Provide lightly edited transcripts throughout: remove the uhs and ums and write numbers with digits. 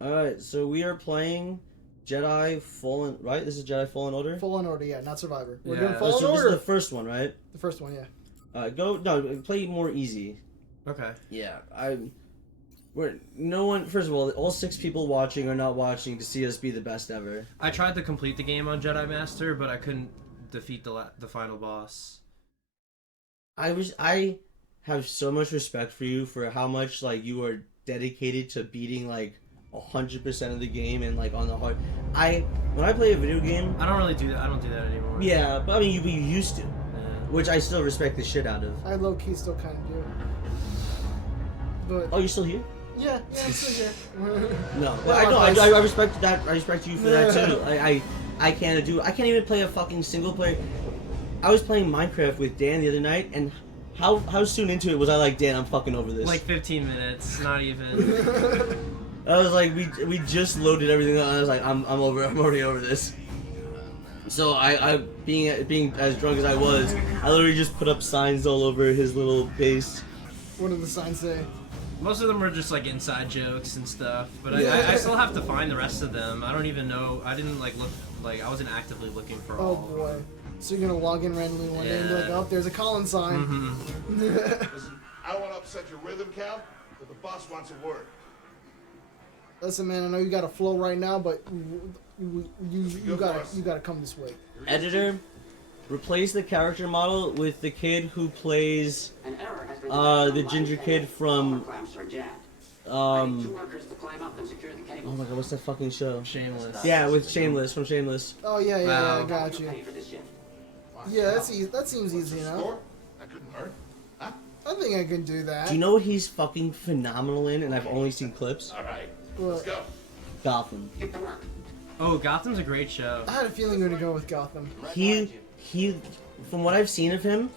Alright, so we are playing Jedi Fallen, right? This is Jedi Fallen Order? Fallen Order, yeah, not Survivor. We're Yeah. doing Oh, Fallen so this Order. is the first one, right? The first one, yeah. Play more easy. Okay. Yeah, no one, first of all 6 people watching are not watching to see us be the best ever. I tried to complete the game on Jedi Master, but I couldn't defeat the final boss. I have so much respect for you for how much, like, you are dedicated to beating, like, 100% of the game and, like, on the hard. When I play a video game, I don't really do that. I don't do that anymore. yeah, but I mean, you used to. Yeah. Which I still respect the shit out of. I low-key still kind of do. But, Oh, you're still here? yeah, I'm still here. No, but I respect that. I respect you for that too. I can't even play a fucking single player. I was playing Minecraft with Dan the other night, and how soon into it was I like, Dan, I'm fucking over this. Like 15 minutes, not even. I was like, we just loaded everything up, and I was like, I'm already over this. So I being as drunk as I was, I literally just put up signs all over his little base. What did the sign say? Most of them are just like inside jokes and stuff, but Yeah. I still have to find the rest of them. I don't even know. I didn't like look. Like I wasn't actively looking for all. Oh boy. So you're gonna log in randomly one day and be like, Yeah. oh, there's a Colin sign. Mm-hmm. Listen, I don't want to upset your rhythm, Cal, but the boss wants a word. Listen, man, I know you got a flow right now, but you gotta come this way. Editor, replace the character model with the kid who plays the ginger kid from oh my god, what's that fucking show? Shameless. Yeah, with Shameless, from Shameless. Oh yeah, Wow. I got you. Yeah, that's easy. That seems easy enough. Score? That couldn't hurt. Huh? I think I can do that. Do you know what he's fucking phenomenal in, and I've only seen clips? All right, Well, let's go. Gotham. Oh, Gotham's a great show. I had a feeling you're gonna go with Gotham. He, from what I've seen of him,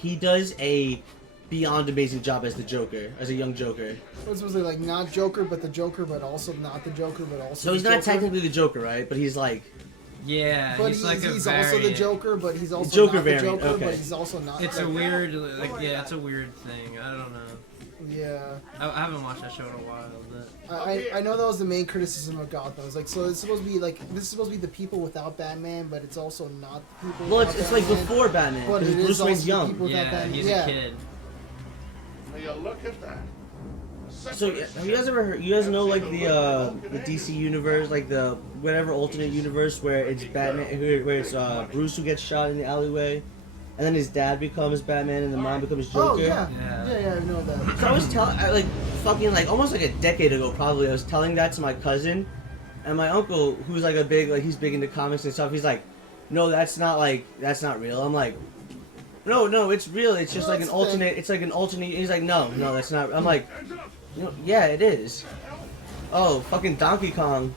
he does a beyond amazing job as the Joker, as a young Joker. What's supposed to be like not Joker, but the Joker, but also not the Joker, but also. So he's the not Joker. technically the Joker, right? But he's like, Yeah, But he's like a he's variant. also the Joker, but he's also Joker not the variant, Joker, okay. but he's also not. It's like, a weird, like, yeah, it's a weird thing. I don't know. Yeah, I haven't watched that show in a while, but I know that was the main criticism of Gotham. It's like, so it's supposed to be like, this is supposed to be the people without Batman, but it's also not the people. well, without it's like Batman, before Batman, but because it is Bruce also Wayne's the young. people without yeah, Batman. he's Yeah. a kid. Will you look at that? So have you guys ever heard? You guys know like the DC universe, like the whatever alternate universe where it's Batman, where it's Bruce who gets shot in the alleyway, and then his dad becomes Batman and the mom becomes Joker. Oh yeah. Yeah. Yeah, I know that. So I was telling, like, fucking, like, almost like a decade ago, probably, I was telling that to my cousin, and my uncle, who's, like, he's big into comics and stuff, he's like, no, that's not real. I'm like, no, it's real, it's just, Well, like, an that's alternate, it's, like, an alternate, he's like, no, that's not, I'm like, you know, yeah, it is. Oh, fucking Donkey Kong.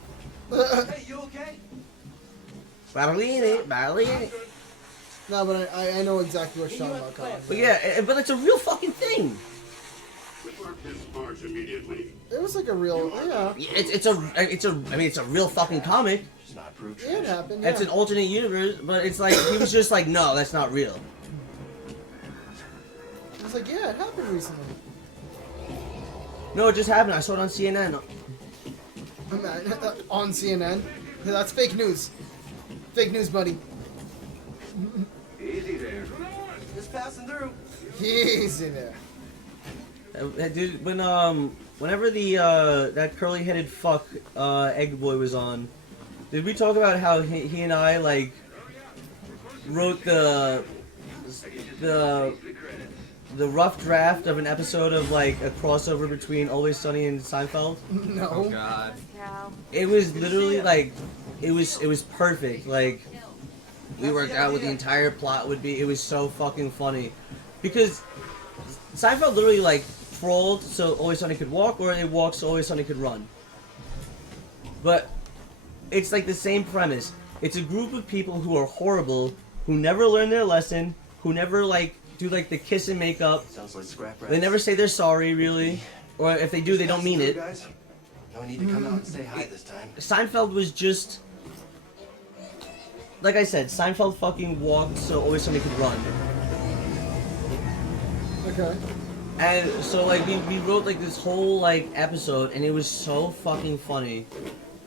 Hey, you okay? Ballini. No, but I know exactly what you're talking about, Colin. But yeah, but it's a real fucking thing. Report this barge immediately. It was like a real, yeah. It's a real fucking comic. It's not proof. Yeah, it happened. Yeah. It's an alternate universe, but it's like, he was just like, no, that's not real. I was like, yeah, it happened recently. No, it just happened. I saw it on CNN. On CNN. That's fake news. Fake news, buddy. Easy there. Just passing through. Easy there. Dude, whenever the that curly-headed fuck Egg Boy was on, did we talk about how he and I like wrote the rough draft of an episode of like a crossover between Always Sunny and Seinfeld? No. Oh God. It was literally like it was perfect. Like we worked out what the entire plot would be. It was so fucking funny because Seinfeld literally like crawled so Always Sunny could walk, or they walked so Always Sunny could run. But it's like the same premise. It's a group of people who are horrible, who never learn their lesson, who never like do like the kiss and make up. Sounds like scrap rats. They never say they're sorry, really, or if they do, they don't mean it. Guys? No need to come out and say hi this time. Seinfeld was just, like I said, Seinfeld fucking walked so Always Sunny could run. Okay. And so like we wrote like this whole like episode, and it was so fucking funny.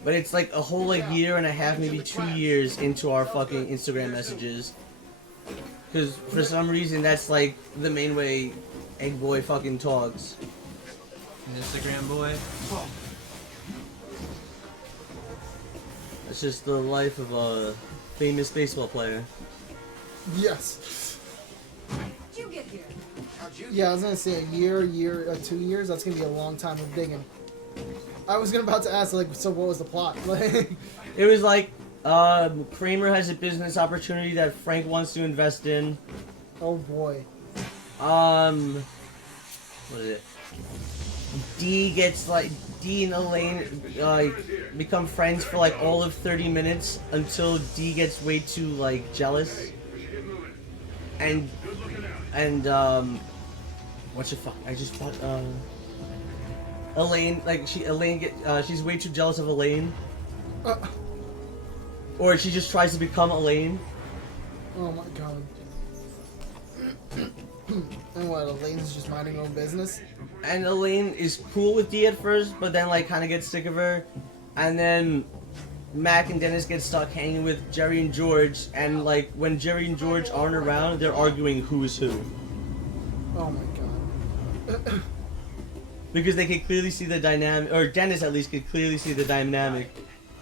But it's like a whole like year and a half, maybe 2 years into our fucking Instagram messages. Because for some reason that's like the main way Egg Boy fucking talks. Instagram boy. It's just the life of a famous baseball player. Yes. You get here. How'd you Yeah, I was gonna say a year, 2 years. That's gonna be a long time of digging. I was about to ask, like, so what was the plot? Like, It was like Kramer has a business opportunity that Frank wants to invest in. oh boy. What is it? D and Elaine become friends for like all of 30 minutes until D gets way too like jealous. And what's your fuck? I just thought Elaine she's way too jealous of Elaine. Or she just tries to become Elaine. Oh my god. And what, Elaine's just minding her own business? And Elaine is cool with Dee at first, but then like kind of gets sick of her. And then Mac and Dennis get stuck hanging with Jerry and George, and like when Jerry and George aren't around, they're arguing who is who. Oh my god. Because they can clearly see the dynamic, or Dennis at least can clearly see the dynamic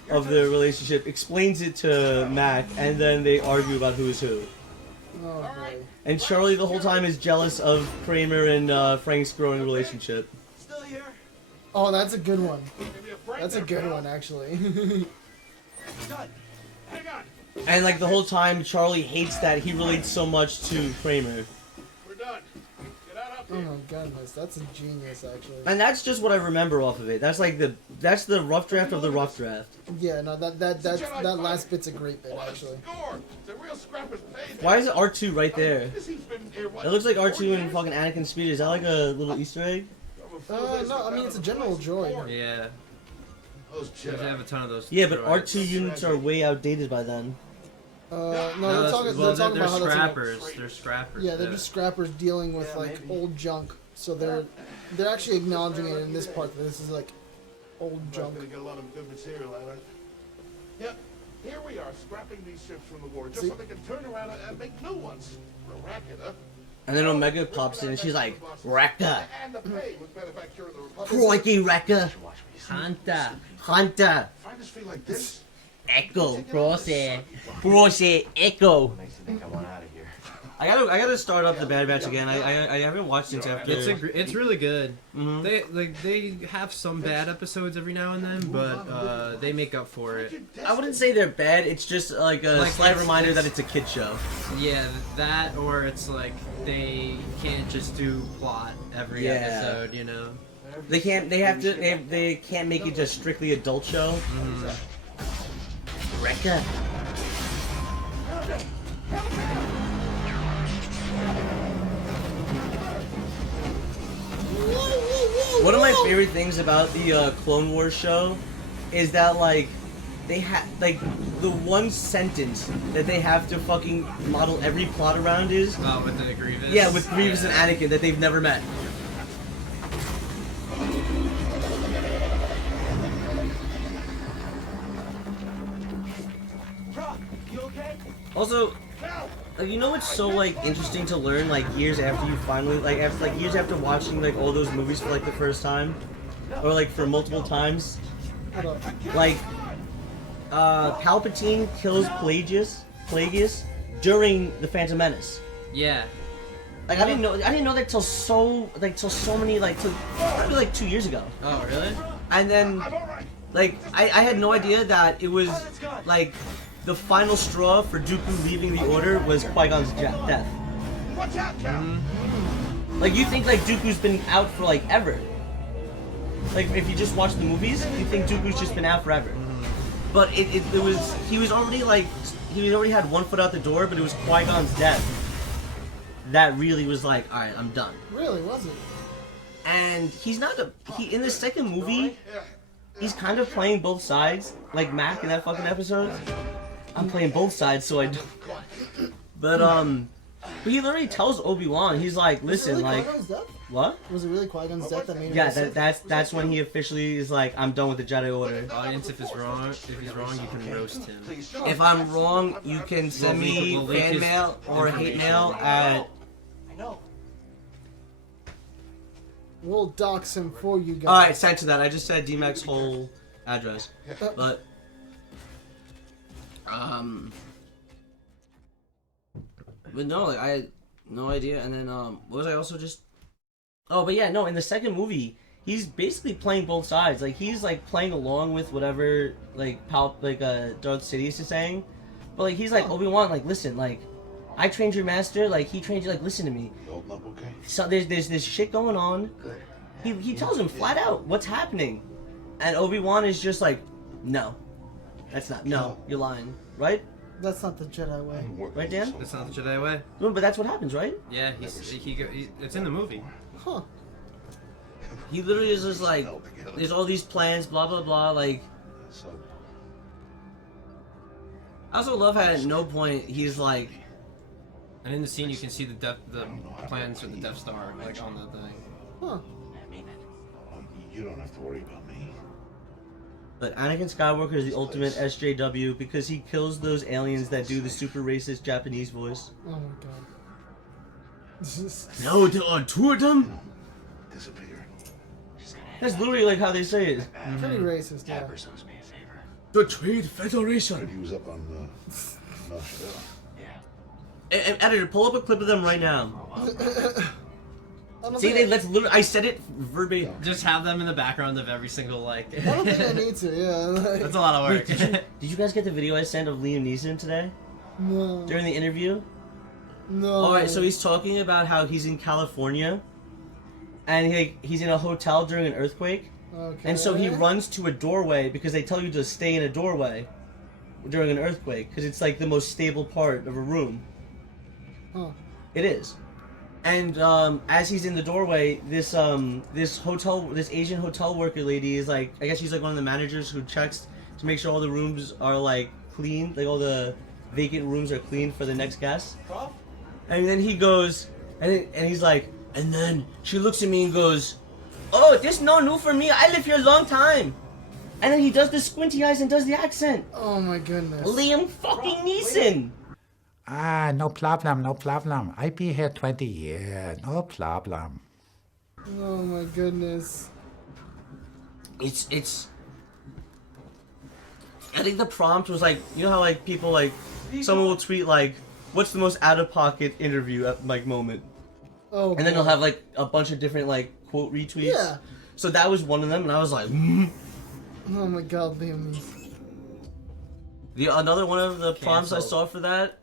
of their relationship, explains it to Mac, and then they argue about who is who. Oh boy. And Charlie the whole time is jealous of Kramer and Frank's growing relationship. still here? Oh, that's a good one. Give me a break That's a there, good pal. one, actually. Done. Hang on. And like the whole time, Charlie hates that he relates so much to Kramer. We're done. Get out up Oh here. my goodness, that's a genius, actually. And that's just what I remember off of it. That's like that's the rough draft of the rough draft. Yeah, no, that last bit's a great bit, actually. Score. The real scrappers paid. Why is it R2 right there? This he's been here, what, It looks like 4 R2 and years? fucking Anakin Speed. Is that like a little Easter egg? No, I mean, it's a general droid. Yeah. Those They have Jedi. a ton of those. Yeah, but droids. R2 units are way outdated by then. No, No, they're talking, well, they're talking they're about how that's scrappers. They're scrappers. yeah, they're just scrappers dealing with Yeah, like maybe. old junk. So they're actually acknowledging it in this part that this is like old I'm junk. gonna get a lot of good material out of it. Yep. Here we are, scrapping these ships from the war, just See? so they can turn around and make new ones. For a racket, huh? And then Omega pops in and she's like, Wrecker! And the pay with manufacturer of the Republic. Crikey, Wrecker! Hunter. Hunter! Find us feel like this. Echo! Crossy! Echo! Makes you think I want out of here. I gotta start up the Bad Batch again. I haven't watched since after. It's really good. Mhm. They have some bad episodes every now and then, but they make up for it. I wouldn't say they're bad. It's just like a Like, slight it's- reminder it's- that it's a kid show. Yeah, that or it's like they can't just do plot every Yeah. episode, you know. They can't. They have to. They can't make it just strictly adult show. Wrecker. One of my favorite things about the Clone Wars show is that like they have like the one sentence that they have to fucking model every plot around is Oh, with the Grievous. yeah with Grievous Yeah. and Anakin that they've never met. Brock, you okay? Also, you know what's so like interesting to learn like years after you finally years after watching like all those movies for like the first time or like for multiple times, Hold up. like Palpatine kills Plagueis during the Phantom Menace. Yeah. Like I didn't know that till so many till probably like 2 years ago. Oh, really? And then like I had no idea that it was like the final straw for Dooku leaving the Order was Qui-Gon's death. Watch out, Cal. Like you think like Dooku's been out for like ever. Like if you just watch the movies, you think Dooku's just been out forever. But he already had one foot out the door, but it was Qui-Gon's death that really was like, all right, I'm done. Really, was it? And in the second movie, he's kind of playing both sides, like Mac in that fucking episode. I'm playing both sides, so I don't. But he literally tells Obi-Wan, he's like, listen, Really, like, Qui-Gon's death? What? Was it really Qui-Gon's death that made him Yeah, sick? that's when he officially is like, I'm done with the Jedi Order. Audience, if he's wrong, you can roast him. If I'm wrong, you can send me We'll leak fan his mail or hate information. mail at. I know. We'll dox him for you guys. All right, sent to that. I just said DMAC's whole address, but but no, like I had no idea. And then what was I also just? Oh, but yeah, no. In the second movie, he's basically playing both sides. Like he's like playing along with whatever like Darth Sidious is saying, but like he's like Obi-Wan, like listen, like I trained your master, like he trained you, like listen to me. Holding up okay? So there's this shit going on. Good. He tells him flat out what's happening, and Obi-Wan is just like, no, that's not. No, you're lying, right? That's not the Jedi way. Right, Dan? That's not the Jedi way. No, but that's what happens, right? Yeah, it's in the movie. Huh. He literally is just like, there's all these plans, blah blah blah. Like, So, I also love how at no point he's like, And in the scene, you can see the plans for the Death Star like on the thing. Huh. I mean it. you don't have to worry about me. but Anakin Skywalker is the ultimate SJW because he kills those aliens that do the super racist Japanese voice. Oh my god. This is... No, there are two of them. Disappear. That's literally like how they say it. Pretty racist, yeah. Pappers owes me a favor. The Trade Federation. He was up on Yeah. Editor, pull up a clip of them right now. I don't See, think let's literally. I said it verbatim. Just have them in the background of every single like. I don't think I need to, yeah. Like, That's a lot of work. Did you guys get the video I sent of Liam Neeson today no. during the interview? No. Alright, so he's talking about how he's in California and he's in a hotel during an earthquake. Okay. And so he runs to a doorway because they tell you to stay in a doorway during an earthquake because it's like the most stable part of a room. Huh. It is. And as he's in the doorway, this Asian hotel worker lady is like, I guess she's like one of the managers who checks to make sure all the rooms are like clean, like all the vacant rooms are clean for the next guest. And then he goes, and he's like, and then she looks at me and goes, "Oh, this no new for me. I live here a long time." And then he does the squinty eyes and does the accent. Oh my goodness. Liam fucking Neeson. Ah, no problem, no problem. I be here 20 years, no problem. Oh my goodness. It's. I think the prompt was like, you know how like people like, someone will tweet like, "What's the most out of pocket interview at like moment?" Oh. And then they'll have like a bunch of different like quote retweets. Yeah. So that was one of them, and I was like, Oh my god, Liam Neeson. Another one of the prompts I Cancelled. saw for that,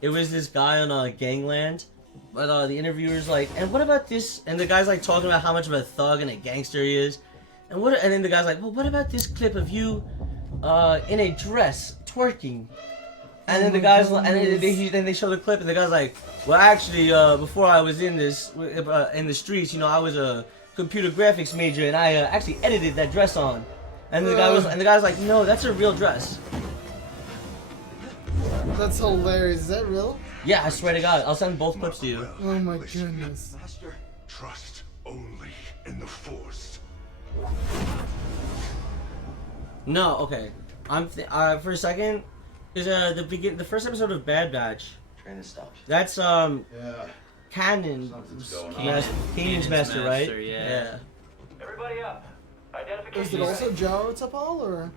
it was this guy on Gangland, but the interviewer's like, and what about this? And the guy's like talking about how much of a thug and a gangster he is, and then the guy's like, well, what about this clip of you, in a dress twerking? And then the guy's like, and then they show the clip, and the guy's like, well, actually, before I was in this in the streets, you know, I was a computer graphics major, and I actually edited that dress on. And the guy's like, no, that's a real dress. That's hilarious. Is that real? Yeah, I swear to God, I'll send both clips to you. Oh my goodness. Master. Trust only in the Force. No, okay. For a second, is the first episode of Bad Batch. Train stopped. That's Yeah. Canon. Something's going on. Kanan's master, right? Yeah. Everybody up. Was it also Jaro Tapal, or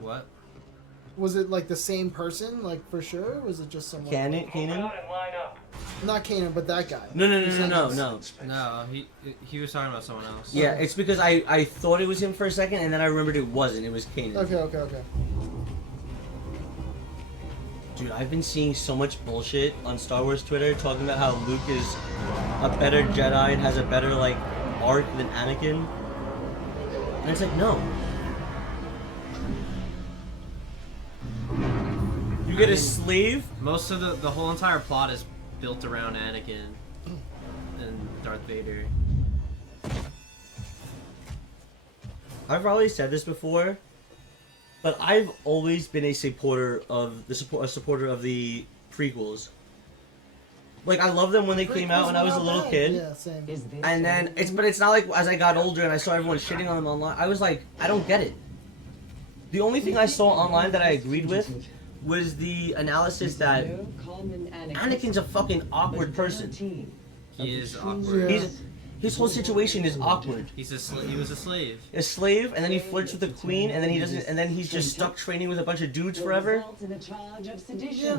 What? was it like the same person, like for sure? Or was it just someone? Kanan? Not Kanan, but that guy. No. No, he was talking about someone else. Yeah, it's because I thought it was him for a second, and then I remembered it wasn't. It was Kanan. Okay. Dude, I've been seeing so much bullshit on Star Wars Twitter talking about how Luke is a better Jedi and has a better like arc than Anakin. And it's like, no. You get a slave? Most of the whole entire plot is built around Anakin and Darth Vader. I've probably said this before, but I've always been a supporter of the prequels. Like I loved them when they came out when I was a little kid. Yeah, same. And then it's not like as I got older and I saw everyone shitting on them online. I was like, I don't get it. The only thing I saw online that I agreed with was the analysis that Anakin's a fucking awkward person. He is awkward. His whole situation is awkward. He was a slave. A slave, and then he flirts with the queen, and then he doesn't, and then he's just stuck training with a bunch of dudes forever.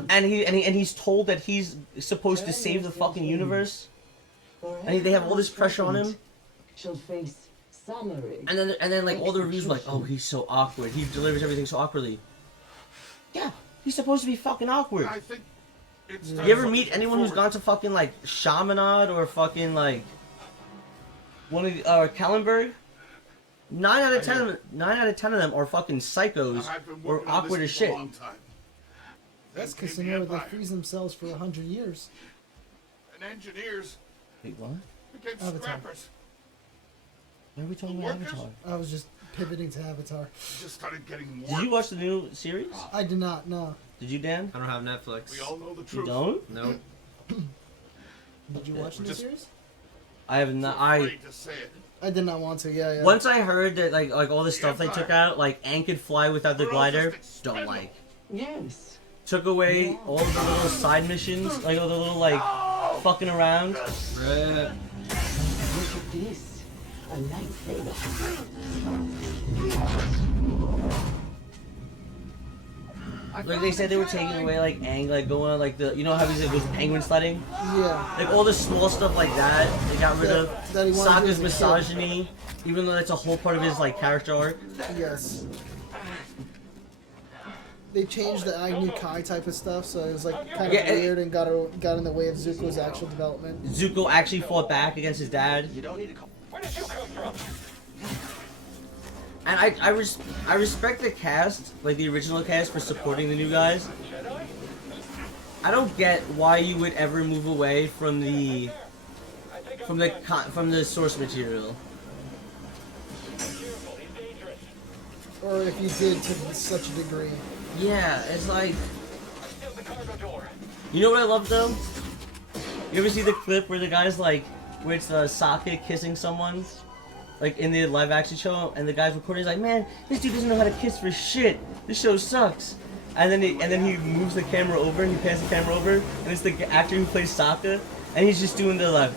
And he's told that he's supposed to save the fucking universe, and they have all this pressure on him. And then like all the reviews were like, oh, he's so awkward. He delivers everything so awkwardly. Yeah, he's supposed to be fucking awkward. I think it's You ever meet anyone who's gone to fucking like Chaminade or fucking like one of the, Kallenberg? 9 out of 10 of them are fucking psychos or awkward as shit. That's because they know they freeze themselves for 100 years. And engineers Wait, what? became Avatar. scrappers. Why are we talking about Avatar? I was just pivoting to Avatar. Just started getting Did you watch the new series? I did not know. Did you, Dan? I don't have Netflix. We all know the You truth. don't? Nope. Did you watch the new series? I have not. Afraid to say it. I did not want to. Yeah. Once I heard that like all the stuff they took out, like Aang could fly without the glider, don't like. Yes. Took away all the little side missions, like all the little like fucking around. Rip. Look at this. A lightsaber. Like they said they were taking away like Aang, like going on like the, you know how he goes penguin sledding, Yeah. like all the small stuff like that. They got rid of That he wanted to do Sokka's as a kid. misogyny, even though that's a whole part of his like character arc. Yes. They changed the Agni Kai type of stuff, so it was like kind of Yeah, weird and got in the way of Zuko's actual development. Zuko actually fought back against his dad. You don't need to call. Where did you come from? And I respect the cast, like the original cast, for supporting the new guys. I don't get why you would ever move away from the source material. Or if you did to such a degree. Yeah, it's like, you know what I love though? You ever see the clip where the guy's like, where it's Sokka kissing someone? Like in the live action show, and the guy's recording, he's like, man, this dude doesn't know how to kiss for shit. This show sucks. And then he moves the camera over, and he pans the camera over, and it's the actor who plays Sokka, and he's just doing the like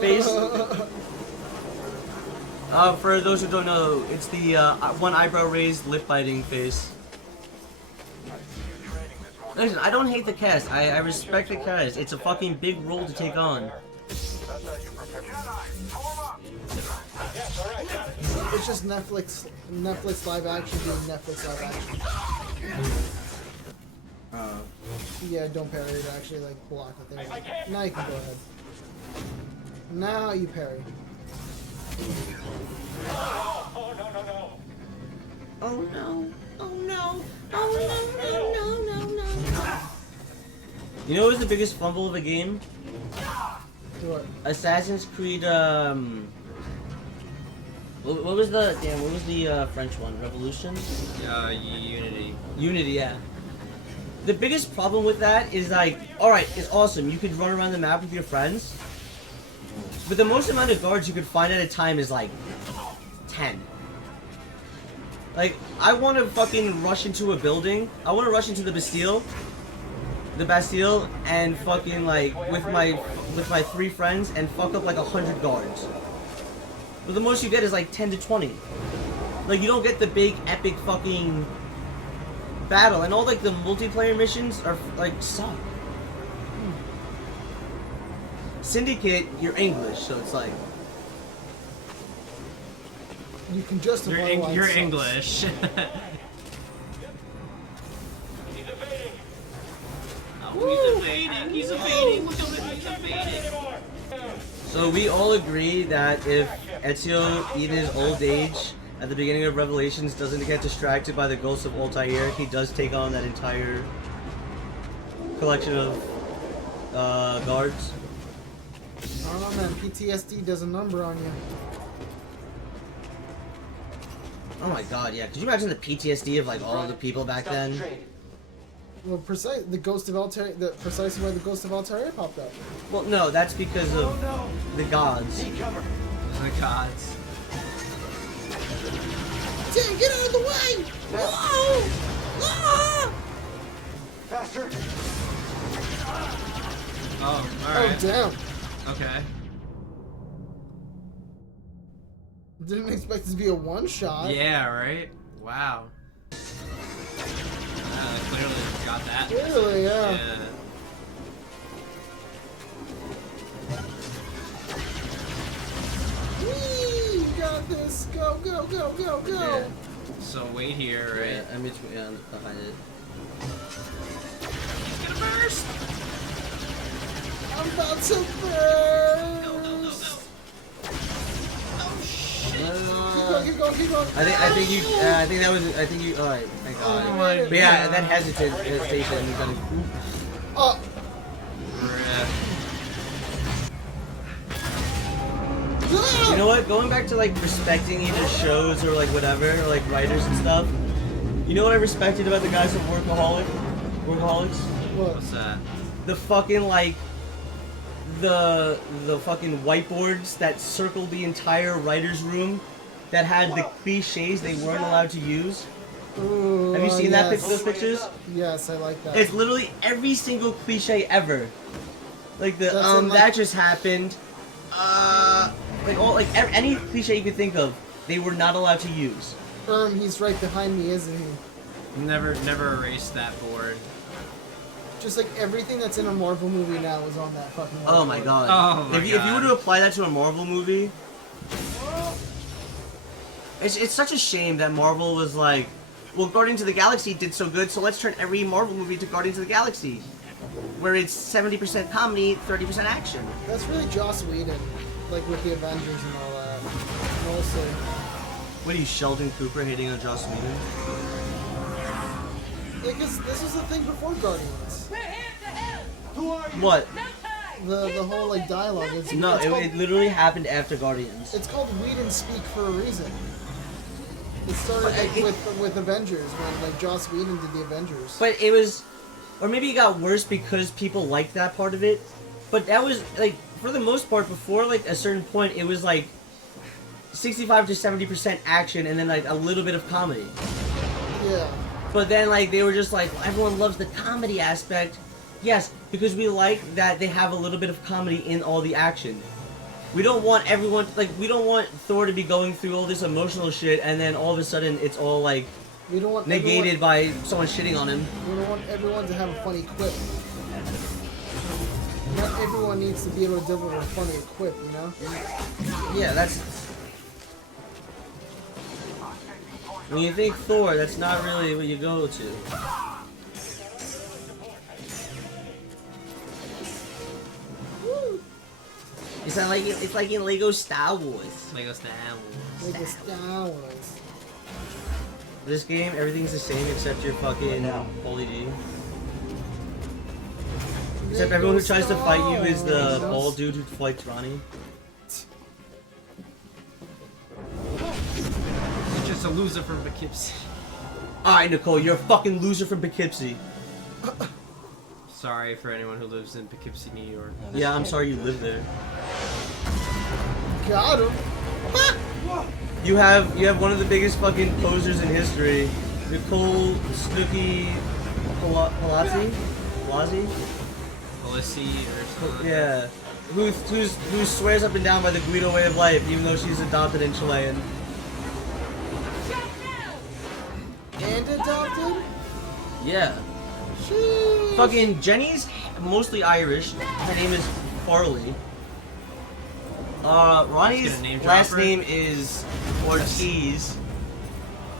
face. For those who don't know, it's the one eyebrow raised, lip biting face. Listen, I don't hate the cast. I respect the cast. It's a fucking big role to take on. It's just Netflix live action being Netflix live action. Yeah, don't parry it. Actually, like block it there. Now you can go ahead. Now you parry. Oh no. Oh no! Oh no! Oh no! You know what was the biggest fumble of a game? Do it. Assassin's Creed. What was the French one? Revolution? Unity. Unity, yeah. The biggest problem with that is like, alright, it's awesome. You could run around the map with your friends. But the most amount of guards you could find at a time is like 10. Like, I want to fucking rush into a building. I want to rush into the Bastille, and fucking like with my 3 friends and fuck up like 100 guards. But the most you get is like 10 to 20. Like, you don't get the big epic fucking battle, and all like the multiplayer missions are like suck. Syndicate, you're English, so it's like You can justify why it You're sucks. English. He's evading. Look at him, he's evading. So we all agree that if Ezio, in his old age, at the beginning of Revelations, doesn't get distracted by the ghosts of Altair, he does take on that entire collection of guards. I don't know, man. PTSD does a number on you. Oh my god, yeah. Could you imagine the PTSD of like all of the people back then? Well, the Ghost of Altair, precisely why the Ghost of Altair popped up. Well, no, that's because of the gods. The gods. Damn, get out of the way! Whoa! Ah! Faster! Oh, Oh, alright. damn. Okay. Didn't expect this to be a one-shot. Yeah, right? Wow. Clearly got that. Clearly, yeah. Yeah. Whee! You got this! Go, go, go, go, go! Yeah. So wait here, right? Yeah, I'm between, yeah, I'm behind it. He's gonna burst! I'm about to burst! Go, go, go, go! Oh shit! Keep going, keep going! I think you, alright, thank God. Oh my But yeah, that hesitation, you gotta, Oh! Ah! you know what, going back to like respecting either shows or like whatever, or like writers and stuff, you know what I respected about the guys from Workaholics? What? What's that? The fucking like, the fucking whiteboards that circled the entire writer's room that had the cliches they weren't allowed to use. Ooh, Have you seen yes. those pictures? Yes, I like that. It's literally every single cliche ever. Like the That's in, like- that just happened. Like all like any cliche you could think of, they were not allowed to use. He's right behind me, isn't he? Never erased that board. Just like everything that's in a Marvel movie now is on that fucking Oh my whiteboard. god. Oh my if you were God. to apply that to a Marvel movie, it's such a shame that Marvel was like, well, Guardians of the Galaxy did so good, so let's turn every Marvel movie to Guardians of the Galaxy, where it's 70% comedy, 30% action. That's really Joss Whedon, like with the Avengers and all that. Mostly. What are you, Sheldon Cooper hating on Joss Whedon? Because this was the thing before Guardians. Who are you? What? The whole like dialogue is No, it's called, it literally happened after Guardians. it's called Whedon speak for a reason. It started But like, it- with Avengers when like Joss Whedon did the Avengers. But it was, or maybe it got worse because people liked that part of it. But that was like, for the most part, before like a certain point, it was like 65 to 70% action and then like a little bit of comedy. Yeah. But then like they were just like, well, everyone loves the comedy aspect. Yes, because we like that they have a little bit of comedy in all the action. We don't want everyone, like, we don't want Thor to be going through all this emotional shit and then all of a sudden it's all like We don't want negated by someone shitting on him. We don't want everyone to have a funny quip. Not everyone needs to be able to deliver a funny quip, you know? Yeah, that's... When you think Thor, that's not really what you go to. It's not like it's like in Lego Star Wars. Lego Star Wars. Like the Star Wars. This game, everything's the same except your fucking Holy D. Except everyone who tries to fight you is the bald dude who fights Ronnie. You're just a loser from Poughkeepsie. Alright, Nicole, you're a fucking loser from Poughkeepsie. Sorry for anyone who lives in Poughkeepsie, New York. Yeah, I'm sorry you live there. Got him. You have one of the biggest fucking posers in history, Nicole Snooki Palazzi? Felicity or something. Yeah. Who swears up and down by the Guido way of life, even though she's adopted and Chilean. And adopted? Yeah. Sheesh. Fucking Jenny's mostly Irish. Her name is Farley. Ronnie's Just gonna name last drop her? name is Ortiz.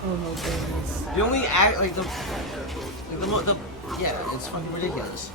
Oh my goodness. The only act like the yeah, it's fucking ridiculous.